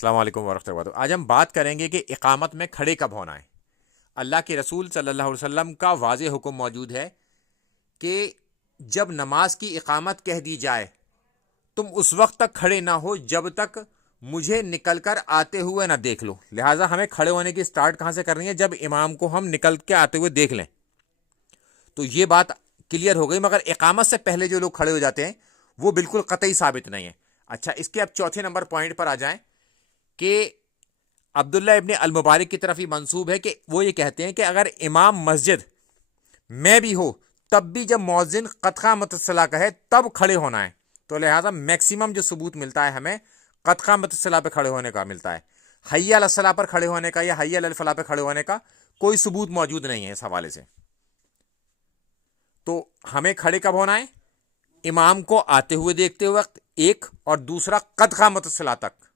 السلام علیکم ورحمۃ اللہ وبرکاتہ۔ آج ہم بات کریں گے کہ اقامت میں کھڑے کب ہونا ہے۔ اللہ کے رسول صلی اللہ علیہ وسلم کا واضح حکم موجود ہے کہ جب نماز کی اقامت کہہ دی جائے تم اس وقت تک کھڑے نہ ہو جب تک مجھے نکل کر آتے ہوئے نہ دیکھ لو۔ لہٰذا ہمیں کھڑے ہونے کی سٹارٹ کہاں سے کرنی ہے؟ جب امام کو ہم نکل کے آتے ہوئے دیکھ لیں تو یہ بات کلیئر ہو گئی، مگر اقامت سے پہلے جو لوگ کھڑے ہو جاتے ہیں وہ بالکل قطعی ثابت نہیں ہے۔ اچھا، اس کے اب چوتھے نمبر پوائنٹ پر آ جائیں کہ عبداللہ ابن المبارک کی طرف ہی منسوب ہے کہ وہ یہ کہتے ہیں کہ اگر امام مسجد میں بھی ہو تب بھی جب مؤذن قد قامت الصلاۃ کہے تب کھڑے ہونا ہے۔ تو لہٰذا میکسیمم جو ثبوت ملتا ہے ہمیں قد قامت الصلاۃ پہ کھڑے ہونے کا ملتا ہے۔ حی علی الصلاۃ پر کھڑے ہونے کا یا حی علی الفلاح پہ کھڑے ہونے کا کوئی ثبوت موجود نہیں ہے اس حوالے سے۔ تو ہمیں کھڑے کب ہونا ہے؟ امام کو آتے ہوئے دیکھتے وقت، ایک، اور دوسرا قد قامت الصلاۃ تک۔